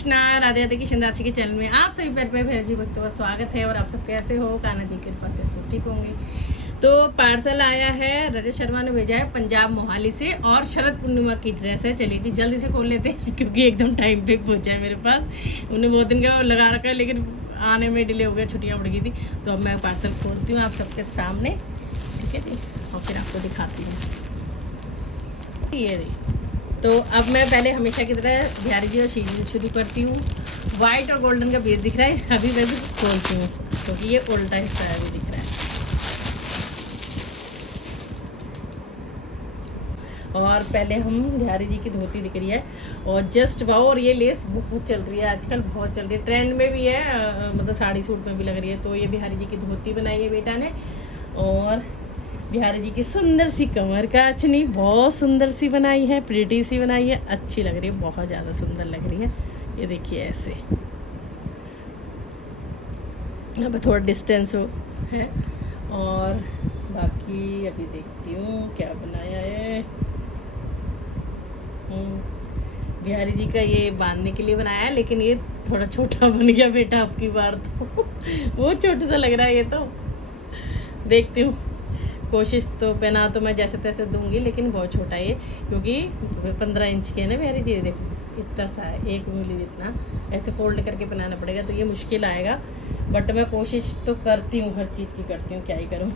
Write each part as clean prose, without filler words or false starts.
कृष्णा, राधे राधे किशन राशि के चैनल में आप सभी प्यारे प्यारे भैया जी भक्तों का स्वागत है। और आप सब कैसे हो? कान्हा जी की कृपा से सब ठीक होंगे। तो पार्सल आया है, रजत शर्मा ने भेजा है पंजाब मोहाली से, और शरद पूर्णिमा की ड्रेस है। चलिए जी जल्दी से खोल लेते हैं क्योंकि एकदम टाइम पे पहुंचा है मेरे पास। उन्हें बहुत दिन का लगा रखा है लेकिन आने में डिले हो गया, छुट्टियाँ पड़ गई थी। तो अब मैं पार्सल खोलती हूँ आप सबके सामने, ठीक है जी, और फिर आपको दिखाती हूँ। ये रही। तो अब मैं पहले हमेशा की तरह बिहारी जी और शीजी जी शुरू करती हूँ। वाइट और गोल्डन का बेस दिख रहा है, अभी मैं भी खोलती हूँ क्योंकि ये उल्टा हिस्सा है, अभी दिख रहा है। और पहले हम बिहारी जी की धोती दिख रही है और जस्ट वाओ। और ये लेस बहुत चल रही है आजकल, बहुत चल रही है, ट्रेंड में भी है, मतलब साड़ी सूट में भी लग रही है। तो ये बिहारी जी की धोती बनाई है बेटा ने, और बिहारी जी की सुंदर सी कमर का अचनी बहुत सुंदर सी बनाई है, प्रिटी सी बनाई है, अच्छी लग रही है, बहुत ज़्यादा सुंदर लग रही है। ये देखिए ऐसे, अब थोड़ा डिस्टेंस हो है। और बाकी अभी देखती हूँ क्या बनाया है। बिहारी जी का ये बांधने के लिए बनाया है, लेकिन ये थोड़ा छोटा बन गया बेटा आपकी बार तो बहुत छोटा सा लग रहा है ये तो। देखती हूँ, कोशिश तो पहना तो मैं जैसे तैसे दूंगी, लेकिन बहुत छोटा है ये, क्योंकि 15 इंच के है ना बिहारी जी। देखो इतना सा है, एक उंगली जितना, ऐसे फोल्ड करके पहनाना पड़ेगा तो ये मुश्किल आएगा, बट मैं कोशिश तो करती हूँ, हर चीज़ की करती हूँ, क्या ही करूँ।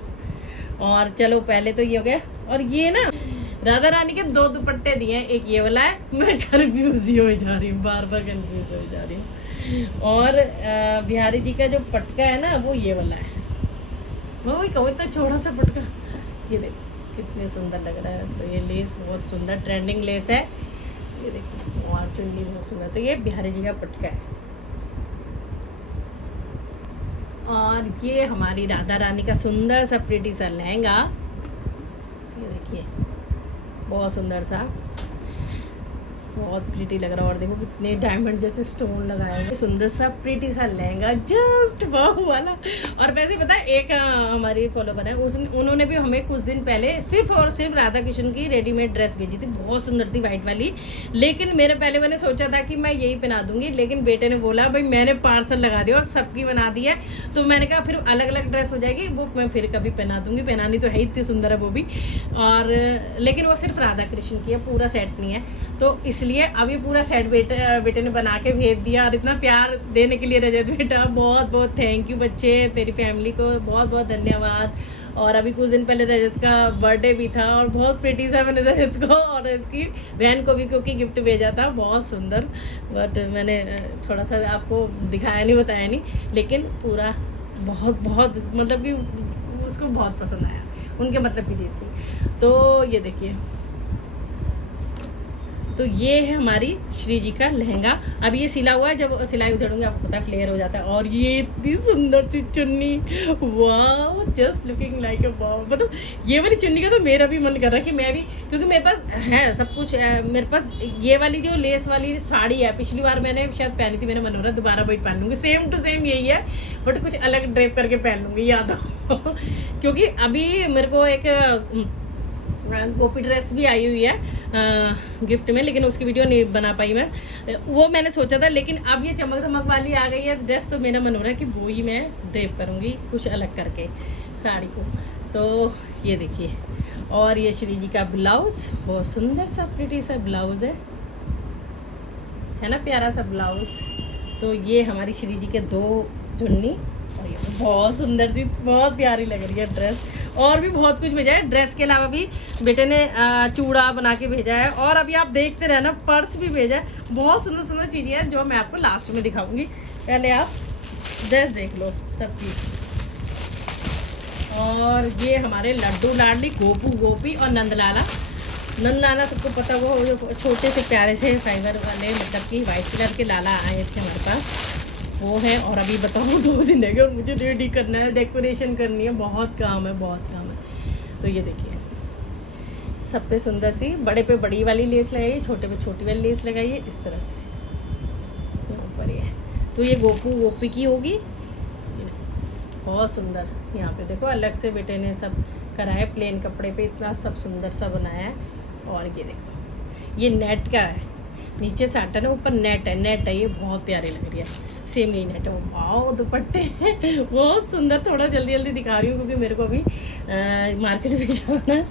और चलो पहले तो ये हो गया। और ये ना राधा रानी के 2 दुपट्टे दिए हैं, एक ये वाला है, मैं कन्फ्यूज हो जा रही हूँ, बार बार कन्फ्यूज हो जा रही हूँ। और बिहारी जी का जो पटका है ना वो ये वाला है, मैं वही कहूँ इतना छोटा सा पटका। ये देखो कितने सुंदर लग रहा है। तो ये लेस बहुत सुंदर ट्रेंडिंग लेस है, ये देखो, और चुन्नी बहुत सुंदर। तो ये बिहारी जी का पटका है। और ये हमारी राधा रानी का सुंदर सा प्रिटी सा लहंगा, ये देखिए बहुत सुंदर सा, बहुत प्रिटी लग रहा है। और देखो कितने डायमंड जैसे स्टोन लगाए हैं, सुंदर सा प्रिटी सा लहंगा, जस्ट वाह वाला। और वैसे पता है एक हमारी फॉलोवर है, उन्होंने भी हमें कुछ दिन पहले सिर्फ और सिर्फ राधा कृष्ण की रेडीमेड ड्रेस भेजी थी, बहुत सुंदर थी वाइट वाली। लेकिन मेरे पहले मैंने सोचा था कि मैं यही पहना दूंगी, लेकिन बेटे ने बोला भाई मैंने पार्सल लगा दिया और सबकी बना दी है, तो मैंने कहा फिर अलग अलग ड्रेस हो जाएगी, वो मैं फिर कभी पहना दूंगी, पहनानी तो है, इतनी सुंदर है वो भी। और लेकिन वो सिर्फ राधा कृष्ण की है, पूरा सेट नहीं है, तो इसलिए अब ये पूरा सेट बेटे ने बना के भेज दिया। और इतना प्यार देने के लिए रजत बेटा बहुत बहुत थैंक यू बच्चे, तेरी फैमिली को बहुत बहुत धन्यवाद। और अभी कुछ दिन पहले रजत का बर्थडे भी था, और बहुत प्रिटी सा मैंने रजत को और इसकी बहन को भी क्योंकि गिफ्ट भेजा था, बहुत सुंदर। बट मैंने थोड़ा सा आपको दिखाया नहीं, बताया नहीं, लेकिन पूरा बहुत बहुत मतलब कि उसको बहुत पसंद आया, उनके मतलब की चीज़ थी। तो ये देखिए, तो ये है हमारी श्री जी का लहंगा। अब ये सिला हुआ है, जब सिलाई उधेड़ूंगी आपको पता है फ्लेयर हो जाता है। और ये इतनी सुंदर सी चुन्नी, वाह, जस्ट लुकिंग लाइक अ वाव। मतलब ये वाली चुन्नी का तो मेरा भी मन कर रहा है कि मैं भी, क्योंकि मेरे पास है सब कुछ, मेरे पास ये वाली जो लेस वाली साड़ी है, पिछली बार मैंने शायद पहनी थी, मेरा मन हो रहा है दोबारा वही पहन लूँगी, सेम टू सेम यही है, बट कुछ अलग ड्रेप करके पहन लूँगी, याद हो क्योंकि अभी मेरे को एक गोपी ड्रेस भी आई हुई है गिफ्ट में, लेकिन उसकी वीडियो नहीं बना पाई मैं, वो मैंने सोचा था। लेकिन अब ये चमक धमक वाली आ गई है ड्रेस, तो मेरा मन हो रहा है कि वो ही मैं ड्रेप करूँगी कुछ अलग करके साड़ी को। तो ये देखिए, और ये श्री जी का ब्लाउज़, बहुत सुंदर सा प्रिटी सा ब्लाउज़ है ना, प्यारा सा ब्लाउज़। तो ये हमारी श्री जी के 2 चुन्नी, और ये बहुत सुंदर सी, बहुत प्यारी लग रही है ड्रेस। और भी बहुत कुछ भेजा है, ड्रेस के अलावा भी बेटे ने चूड़ा बना के भेजा है, और अभी आप देखते रहना पर्स भी भेजा है, बहुत सुंदर सुंदर चीज़ें हैं जो मैं आपको लास्ट में दिखाऊंगी। पहले आप ड्रेस देख लो सब चीज़। और ये हमारे लड्डू लाडली गोपू गोपी और नंदलाला सबको पता, वो जो छोटे से प्यारे से फाइबर वाले, मतलब कि वाइट कलर के लाला आए थे हमारे पास, वो है। और अभी बताऊँ 2 दिन है और मुझे रेडी करना है, डेकोरेशन करनी है, बहुत काम है, बहुत काम है। तो ये देखिए, सब पे सुंदर सी, बड़े पे बड़ी वाली लेस लगाइए, छोटे पे छोटी वाली लेस लगाइए, इस तरह से ऊपर ये। तो ये गोपू गोपी की होगी, बहुत सुंदर। यहाँ पे देखो अलग से बेटे ने सब कराया, प्लेन कपड़े पे इतना सब सुंदर सा बनाया है। और ये देखो, ये नेट का है, नीचे साटन है, ऊपर नेट है, ये बहुत प्यारी लग रही है। सेम यही नेट है। वाओ दुपट्टे बहुत सुंदर। थोड़ा जल्दी दिखा रही हूँ क्योंकि मेरे को अभी मार्केट में जाना है,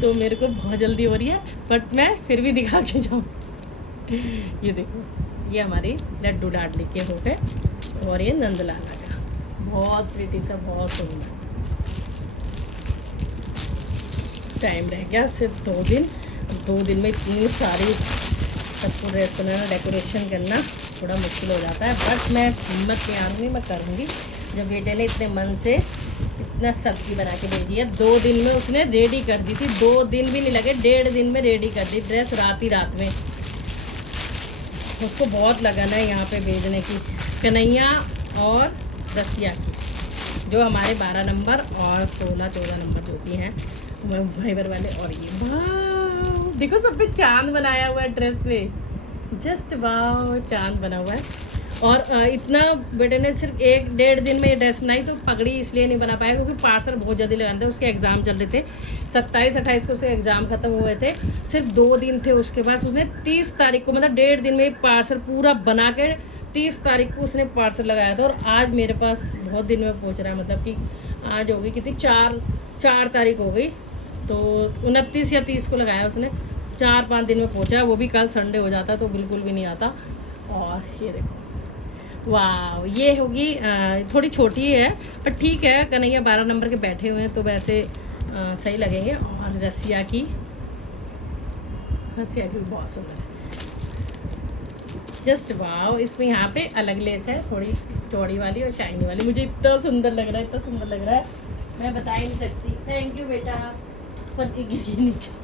तो मेरे को बहुत जल्दी हो रही है, बट मैं फिर भी दिखा के जाऊँ। ये देखो, ये हमारी लड्डू लाडली के हो गए, और ये नंदलाला का बहुत प्रीटी सा, बहुत सुंदर। टाइम रह गया सिर्फ 2 दिन। अब 2 दिन में इतनी सारी सबको ड्रेस बनाना, डेकोरेशन करना थोड़ा मुश्किल हो जाता है, बट मैं हिम्मत नहीं हारूंगी, मैं करूँगी। जब बेटे ने इतने मन से इतना सब्जी बना के भेजी है, 2 दिन में उसने रेडी कर दी थी। 2 दिन भी नहीं लगे, 1.5 दिन में रेडी कर दी ड्रेस, रात में। उसको बहुत लगन है यहाँ पे भेजने की, कन्हैया और रसिया की, जो हमारे 12 नंबर और 16-14 नंबर जो भी हैं भाईबर वाले। और ये वाह देखो, सब पे चांद बनाया हुआ है ड्रेस पे, जस्ट वाह चांद बना हुआ है। और इतना बेटे ने सिर्फ 1-1.5 दिन में ये ड्रेस बनाई, तो पगड़ी इसलिए नहीं बना पाया क्योंकि पार्सल बहुत जल्दी लगाने थे, उसके एग्ज़ाम चल रहे थे। 27-28 को उसके एग्ज़ाम ख़त्म हुए थे, सिर्फ 2 दिन थे उसके पास। उसने 30 तारीख को, मतलब 1.5 दिन में पार्सल पूरा बना के 30 तारीख को उसने पार्सल लगाया था, और आज मेरे पास बहुत दिन में पहुंच रहा है। मतलब कि आज हो गई कितनी, 4 तारीख हो गई, तो 29 या 30 को लगाया उसने, 4-5 दिन में पहुंचा। वो भी कल संडे हो जाता तो बिल्कुल भी नहीं आता। और ये देखो, वाह ये होगी थोड़ी छोटी है, पर ठीक है, कन्हैया 12 नंबर के बैठे हुए हैं तो वैसे सही लगेंगे। और रसिया की भी बहुत सुंदर है, जस्ट वाह। इसमें यहाँ पे अलग लेस है, थोड़ी चौड़ी वाली और शाइनी वाली। मुझे इतना सुंदर लग रहा है, इतना सुंदर लग रहा है, मैं बता ही नहीं सकती। थैंक यू बेटा, पति गिर नीचे।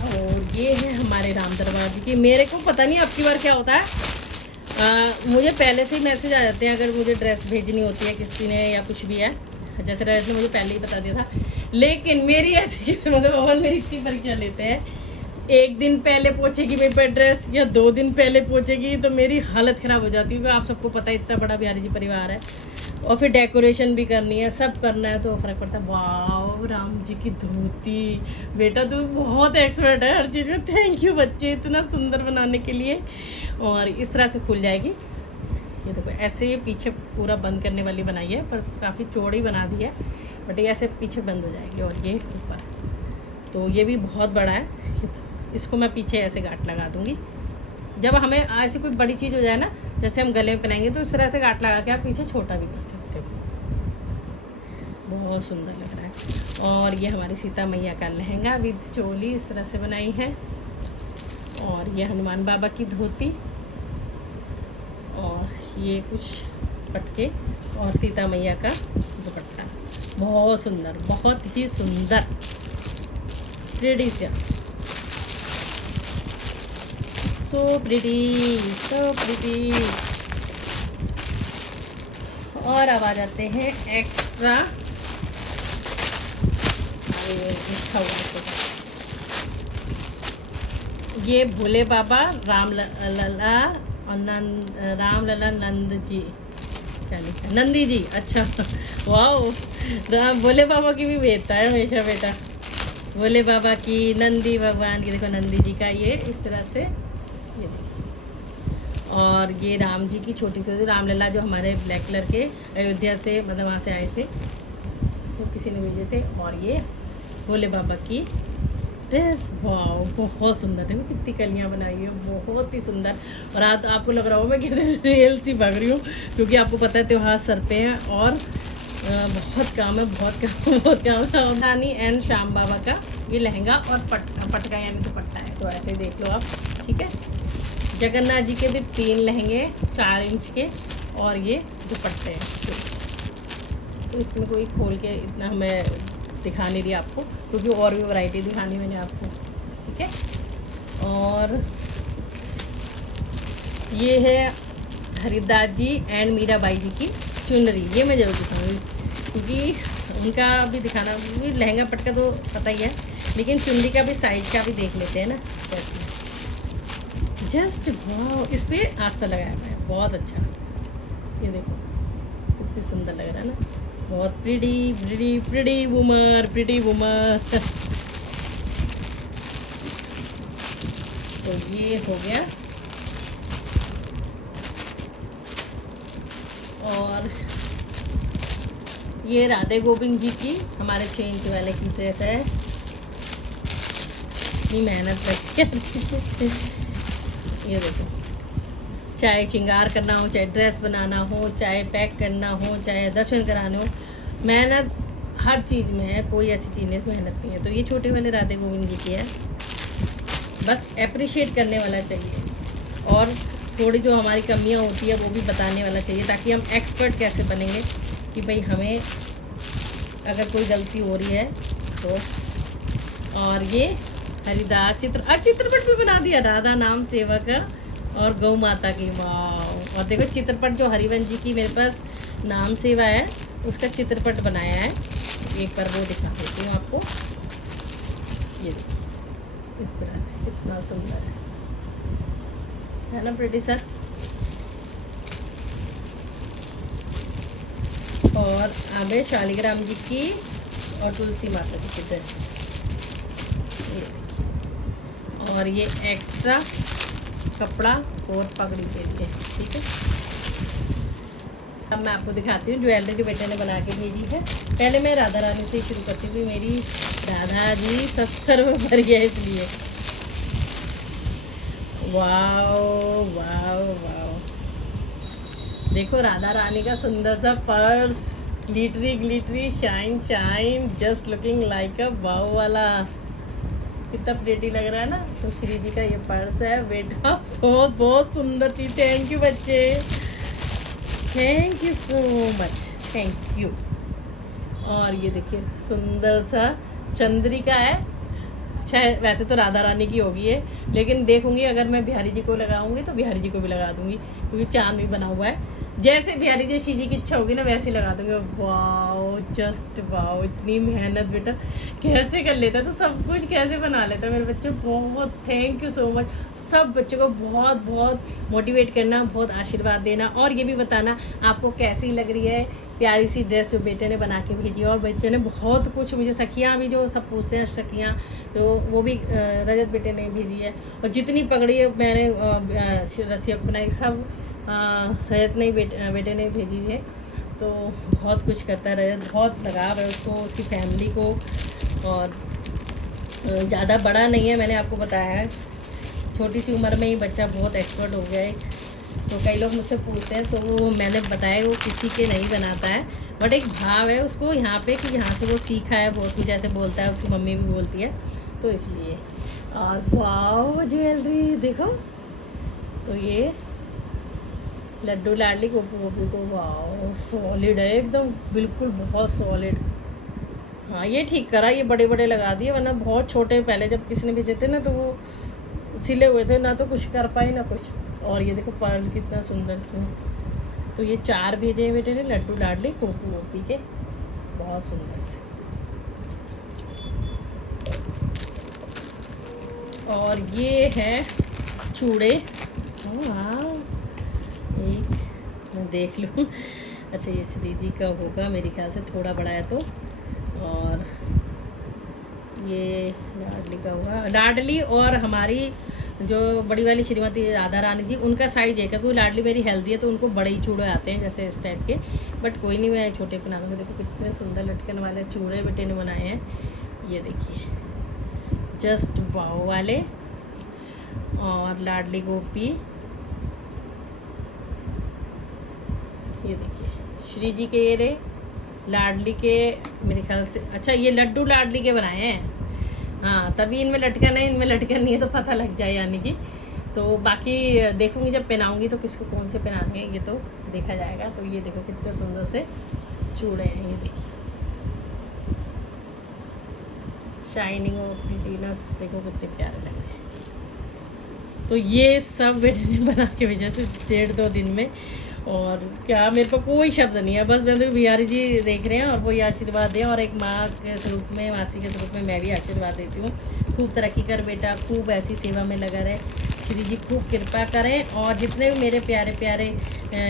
और ये है हमारे राम दरबार जी की। मेरे को पता नहीं अब की बार क्या होता है, मुझे पहले से ही मैसेज आ जाते हैं अगर मुझे ड्रेस भेजनी होती है किसी ने या कुछ भी है। जैसे ड्रेस ने मुझे पहले ही बता दिया था, लेकिन मेरी ऐसी किस्मत है, भगवान मेरी इतनी परीक्षा लेते हैं। 1 दिन पहले पहुँचेगी मेरे पे ड्रेस या 2 दिन पहले पहुँचेगी, तो मेरी हालत ख़राब हो जाती है। आप सबको पता है इतना बड़ा बिहारी जी परिवार है, और फिर डेकोरेशन भी करनी है, सब करना है, तो फ़र्क पड़ता है। वाह राम जी की धोती, बेटा तू बहुत एक्सपर्ट है हर चीज़ में। थैंक यू बच्चे, इतना सुंदर बनाने के लिए। और इस तरह से खुल जाएगी, ये देखो ऐसे। ये पीछे पूरा बंद करने वाली बनाई है, पर काफ़ी चौड़ी बना दी है, बट ये ऐसे पीछे बंद हो जाएगी। और ये ऊपर, तो ये भी बहुत बड़ा है, इसको मैं पीछे ऐसे गांठ लगा दूँगी। जब हमें ऐसी कोई बड़ी चीज़ हो जाए ना, जैसे हम गले में पहनाएंगे, तो इस तरह से गांठ लगा के आप पीछे छोटा भी कर सकते हो। बहुत सुंदर लग रहा है। और ये हमारी सीता मैया का लहंगा विद चोली इस तरह से बनाई है। और ये हनुमान बाबा की धोती, और ये कुछ पटके, और सीता मैया का दुपट्टा। बहुत सुंदर, बहुत ही सुंदर, प्रिटी सा, सो प्रिटी, सो प्रिटी। और अब आ जाते हैं एक्स्ट्रा लिखा हुआ। ये भोले बाबा राम लला और राम लला नंद जी, क्या लिखा, नंदी जी। अच्छा वाह, भोले बाबा की भी भेजता है हमेशा बेटा, भोले बाबा की, नंदी भगवान की। देखो नंदी जी का ये इस तरह से, ये देखिए। और ये राम जी की छोटी सी रामलला, जो हमारे ब्लैक कलर के अयोध्या से, मतलब वहाँ से आए थे, तो किसी ने भेजे थे। और ये भोले बाबा की ड्रेस, वाह बहुत सुंदर है, कितनी कलियाँ बनाई है, बहुत ही सुंदर। और आज आपको लग रहा हो मैं कितनी रियल सी भाग रही हूँ, क्योंकि आपको पता है त्यौहार सर पे हैं और बहुत काम है, बहुत काम है। रानी एंड श्याम बाबा का ये लहंगा और पटका यानी दुपट्टा है, तो ऐसे ही देख लो आप, ठीक है। जगन्नाथ जी के भी 3 लहंगे 4 इंच के, और ये दुपट्टे हैं। तो इसमें कोई खोल के इतना मैं दिखा नहीं रही आपको, क्योंकि और भी वैरायटी दिखानी मैंने आपको, ठीक है। और ये है हरिदास जी एंड मीराबाई जी की चुनरी, ये मैं ज़रूर दिखाऊंगी, क्योंकि उनका भी दिखाना, लहंगा पटका तो पता ही है, लेकिन चुनरी का भी साइज का भी देख लेते हैं ना कैसे। जस्ट वाह, इस पर आस्था लगाया हुआ है, बहुत अच्छा। ये देखो कितनी सुंदर लग रहा है ना, बहुत प्रिटी प्रिटी प्रिटी वुमर, प्रिटी वुमर। तो ये हो गया। और ये राधे गोविंद जी की हमारे 6 इंच वाले की ड्रेस है। इतनी मेहनत लगती है। ये देखो, चाहे श्रृंगार करना हो, चाहे ड्रेस बनाना हो, चाहे पैक करना हो, चाहे दर्शन कराने हो, मेहनत हर चीज़ में है। कोई ऐसी चीज़ नहीं मेहनत नहीं है। तो ये छोटे वाले राधे गोविंद जी की है। बस अप्रिशिएट करने वाला चाहिए और थोड़ी जो हमारी कमियां होती है वो भी बताने वाला चाहिए, ताकि हम एक्सपर्ट कैसे बनेंगे कि भाई हमें अगर कोई गलती हो रही है तो। और ये हरिदास चित्रपट भी बना दिया, राधा नाम सेवक और गौ माता की। वाह। और देखो चित्रपट जो हरिवंश जी की मेरे पास नाम सेवा है उसका चित्रपट बनाया है। एक बार वो दिखा देती हूँ आपको। ये देखो इस तरह से कितना सुंदर है ना प्रीति सर। और आबे शालिग्राम जी की और तुलसी माता जी की ड्रेस। ये देखिए, और ये एक्स्ट्रा कपड़ा और पगड़ी के लिए, ठीक है। अब मैं आपको दिखाती हूँ ज्वेलरी जो बेटे ने बना के भेजी है। पहले मैं राधा रानी से शुरू करती हूँ, मेरी राधा जी सब सर्व भर गया इसलिए। वाओ वाओ वाओ, देखो राधा रानी का सुंदर सा purse, glittery glittery shine shine, just looking like a wow वाला। कितना प्रेटी लग रहा है ना। तो श्री जी का ये पर्स है बेटा, बहुत बहुत सुंदर चीज़। थैंक यू बच्चे, thank you so much, thank you. और ये देखिए सुंदर सा चंद्रिका है। चाहे वैसे तो राधा रानी की होगी है, लेकिन देखूंगी अगर मैं बिहारी जी को लगाऊंगी तो बिहारी जी को भी लगा दूंगी, क्योंकि चांद भी बना हुआ है। जैसे बिहारी जी श्री जी की इच्छा होगी ना वैसे ही लगा दूंगी। वाओ, जस्ट वाओ, इतनी मेहनत बेटा कैसे कर लेता है, तो सब कुछ कैसे बना लेता है मेरे बच्चे। बहुत थैंक यू सो मच। सब बच्चों को बहुत बहुत मोटिवेट करना, बहुत आशीर्वाद देना, और ये भी बताना आपको कैसी लग रही है प्यारी सी ड्रेस जो बेटे ने बना के भेजी। और बच्चे ने बहुत कुछ मुझे, सखियाँ भी जो सब पूछते हैं सखियाँ, तो वो भी रजत बेटे ने भेजी है। और जितनी पगड़ी मैंने रसिया को बनाई सब रजत ने बेटे ने भेजी है। तो बहुत कुछ करता है रजत, बहुत लगाव है उसको, उसकी फैमिली को। और ज़्यादा बड़ा नहीं है, मैंने आपको बताया है, छोटी सी उम्र में ही बच्चा बहुत एक्सपर्ट हो गया है। तो कई लोग मुझसे पूछते हैं, तो वो मैंने बताया वो किसी के नहीं बनाता है, बट एक भाव है उसको यहाँ पे कि यहाँ से वो सीखा है, बहुत कुछ ऐसे बोलता है, उसकी मम्मी भी बोलती है, तो इसलिए। और वाओ ज्वेलरी देखो, तो ये लड्डू लाडली गोपू गोपू को, वाओ सॉलिड है एकदम, बिल्कुल बहुत सॉलिड। हाँ ये ठीक करा, ये बड़े बड़े लगा दिए, वरना बहुत छोटे पहले जब किसी ने भेजे थे ना तो वो सिले हुए थे, ना तो कुछ कर पाई ना कुछ। और ये देखो पर्ल कितना सुंदर इसमें। तो ये 4 भेजे हैं बेटे ने लड्डू लाडली गोपू गोपी के, बहुत सुंदर से। और ये है चूड़े। हाँ एक मैं देख लूँ। अच्छा ये श्री जी का होगा मेरे ख्याल से, थोड़ा बड़ा है तो। और ये लाडली का होगा, लाडली और हमारी जो बड़ी वाली श्रीमती राधा रानी जी उनका साइज है, क्योंकि लाडली मेरी हेल्दी है तो उनको बड़े ही चूड़े आते हैं जैसे इस टाइप के, बट कोई नहीं मैं छोटे बना दूँगी। देखो कितने सुंदर लटकन वाले चूड़े बेटे ने बनाए हैं, ये देखिए जस्ट वाओ वाले। और लाडली गोपी, ये देखिए श्री जी के, ये रे लाडली के मेरे ख्याल से। अच्छा ये लड्डू लाडली के बनाए हैं, हाँ तभी इनमें लटकन है, इनमें लटकन नहीं है तो पता लग जाए यानी कि। तो बाकी देखूंगी जब पहनाऊंगी तो किसको कौन से पहनाने हैं ये तो देखा जाएगा। तो ये देखो कितने सुंदर से चूड़े हैं, ये देखिए शाइनिंग और प्रिटीनेस, देखो कितने प्यारे लग रहे हैं। तो ये सब बेटे ने बना के भेजा थे 1.5-2 दिन में। और क्या मेरे को कोई शब्द नहीं है, बस मैं तो बिहारी जी देख रहे हैं और वही आशीर्वाद दें। और एक माँ के रूप में, मासी के रूप में मैं भी आशीर्वाद देती हूँ। खूब तरक्की कर बेटा, खूब ऐसी सेवा में लगा रहे, श्री जी खूब कृपा करें, और जितने भी मेरे प्यारे प्यारे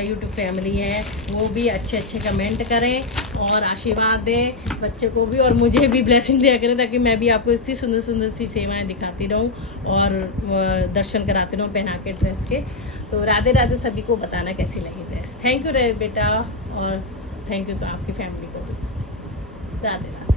यूट्यूब फैमिली है वो भी अच्छे अच्छे कमेंट करें और आशीर्वाद दें बच्चे को भी, और मुझे भी ब्लेसिंग दिया करें, ताकि मैं भी आपको इतनी सुंदर सुंदर सी सेवाएं दिखाती रहूं और दर्शन कराती रहूं पहना के ड्रेस के। तो राधे राधे, सभी को बताना कैसी लगी ड्रेस। थैंक यू रे बेटा, और थैंक यू तो आपकी फैमिली को भी। राधे राधे।